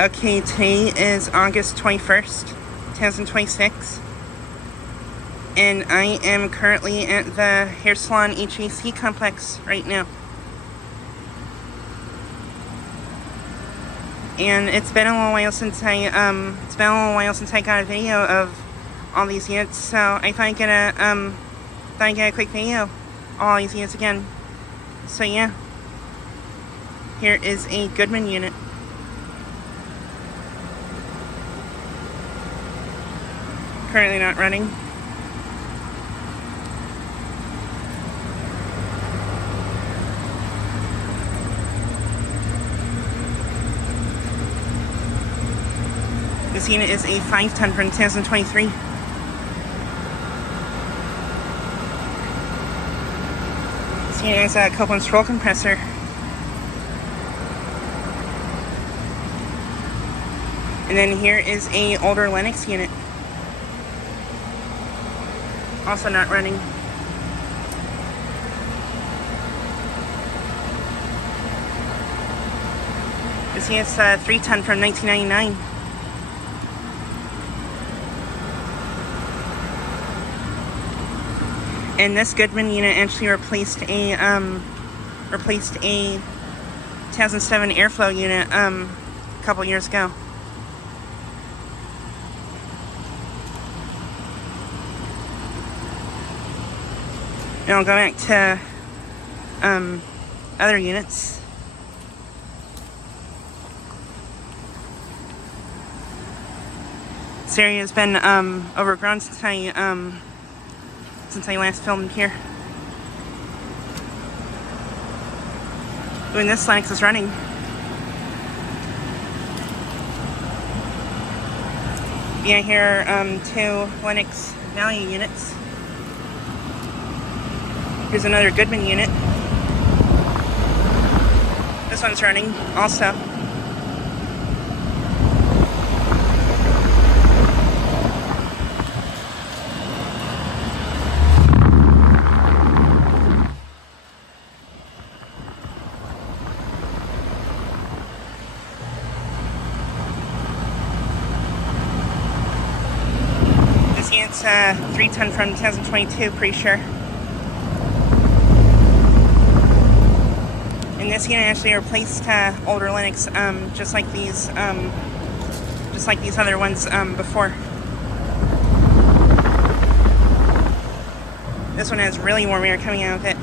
Okay, today is August 21st, 2026, and I am currently at the Hair Salon HAC complex right now. And it's been a little while since I got a video of all these units, so I thought I'd get a quick video of all these units again. So yeah, here is a Goodman unit. Currently not running. This unit is a 5-ton from 2023. This unit has a Copeland's roll compressor. And then here is a older Lennox unit. Also not running. This unit's a 3-ton from 1999. And this Goodman unit actually replaced a 2007 airflow unit a couple years ago. And I'll go back to other units. This area has been overgrown since I last filmed here. When this Lennox is running. Yeah, here are 2 Lennox Value units. Here's another Goodman unit. This one's running also. This unit's 3-ton from 2022, pretty sure. And this unit actually replaced older Lennox, just like these other ones before. This one has really warm air coming out of it.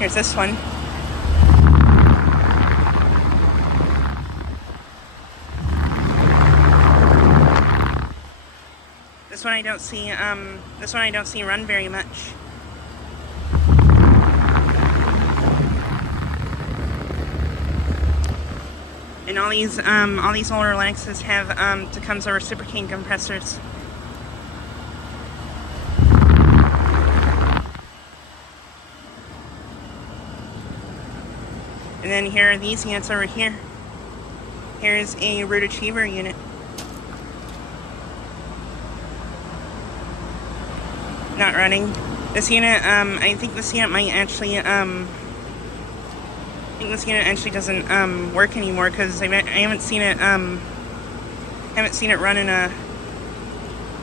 Here's this one. This one I don't see. This one I don't see run very much. And all these older Lennoxes have Tecumseh reciprocating compressors. And then here are these units over here. Here's a Ruud Achiever unit. Not running. This unit, I think this unit might actually, I think this unit actually doesn't work anymore because I haven't seen it run in a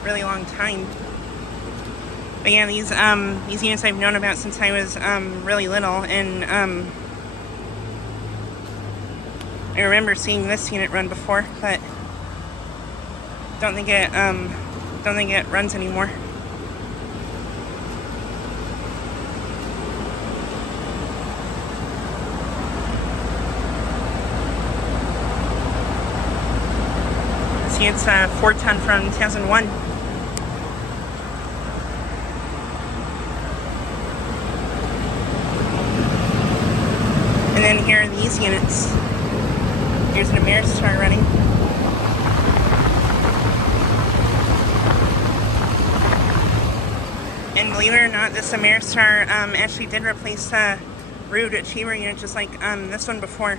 really long time. But yeah, these units I've known about since I was really little, and I remember seeing this unit run before, but don't think it runs anymore. It's a 4-ton from 2001. And then here are these units. Here's an Ameristar running. And believe it or not, this Ameristar actually did replace a Ruud Achiever unit, just like this one before.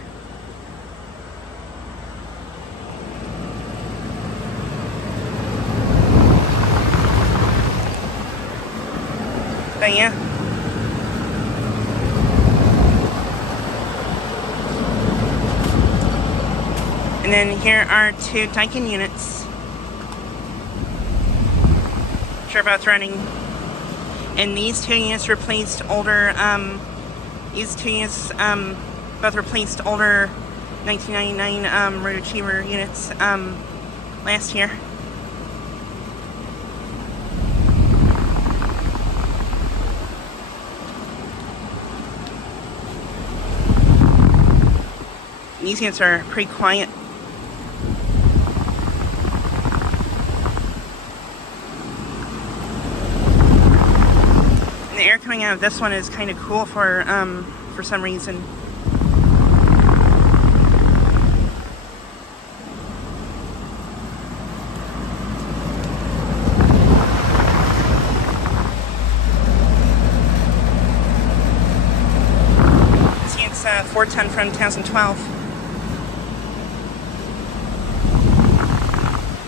But yeah. And then here are two Daikin units, which are both running. And these two units replaced older, both replaced older 1999 Ruud Achiever units last year. These units are pretty quiet. And the air coming out of this one is kind of cool for some reason. This unit's 410 from 2012.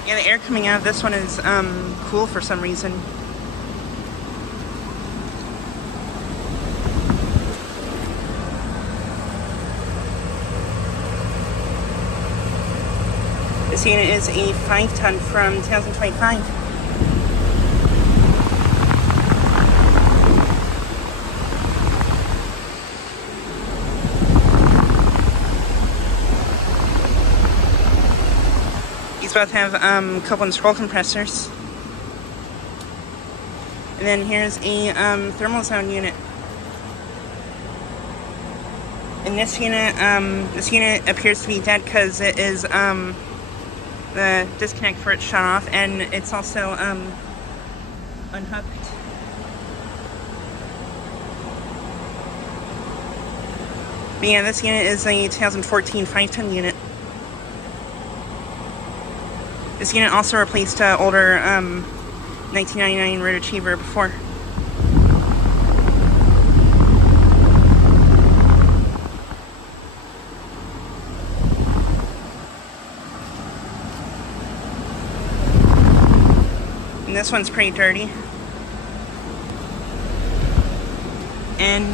Yeah, the air coming out of this one is cool for some reason. This unit is a 5-ton from 2025. These both have couple and scroll compressors. And then here's a thermal zone unit. And this unit appears to be dead because it is the disconnect for it shut off, and it's also unhooked. But yeah, this unit is a 2014 5-ton unit. This unit also replaced older 1999 Ruud Achiever before. And this one's pretty dirty. And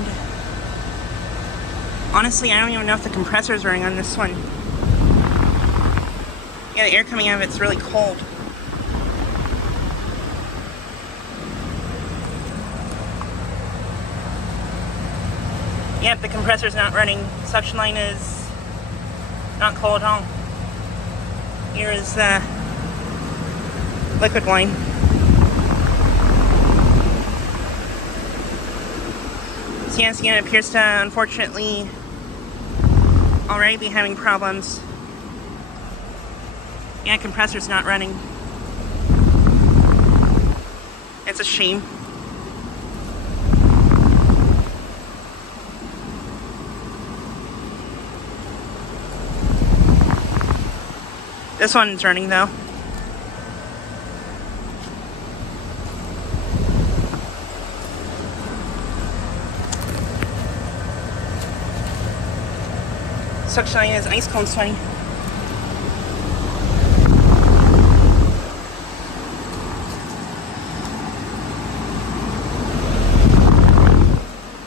honestly, I don't even know if the compressor is running on this one. Yeah, the air coming out of it's really cold. Yep, the compressor's not running. Suction line is not cold at all. Here is the liquid line. So yes, the unit appears to unfortunately already be having problems. Yeah, compressor's not running. It's a shame. This one's running though. Suction line is ice cold sweaty.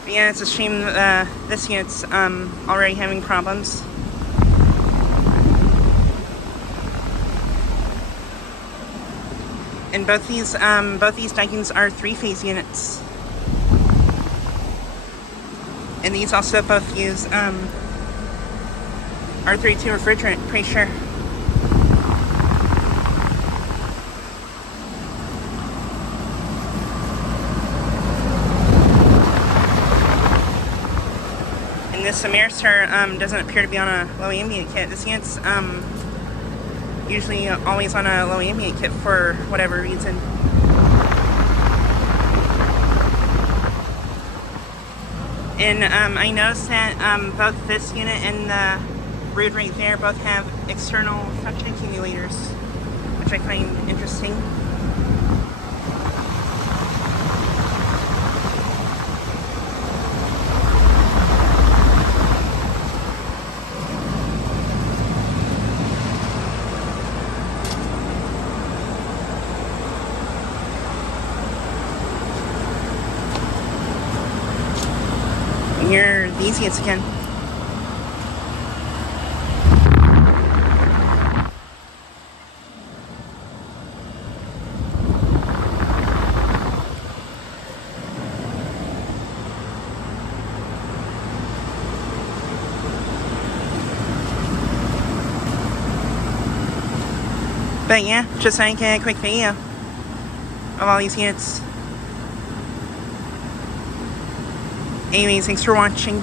Yeah, it's a shame that this unit's already having problems. And both these Daikins are 3-phase units. And these also both use R32 refrigerant, pretty sure. And this Ameristar doesn't appear to be on a low ambient kit. This unit's usually always on a low ambient kit for whatever reason. And I noticed that both this unit and the Ruud right there both have external suction accumulators, which I find interesting. And here are these units again. But yeah, just like a quick video of all these units. Anyways, thanks for watching.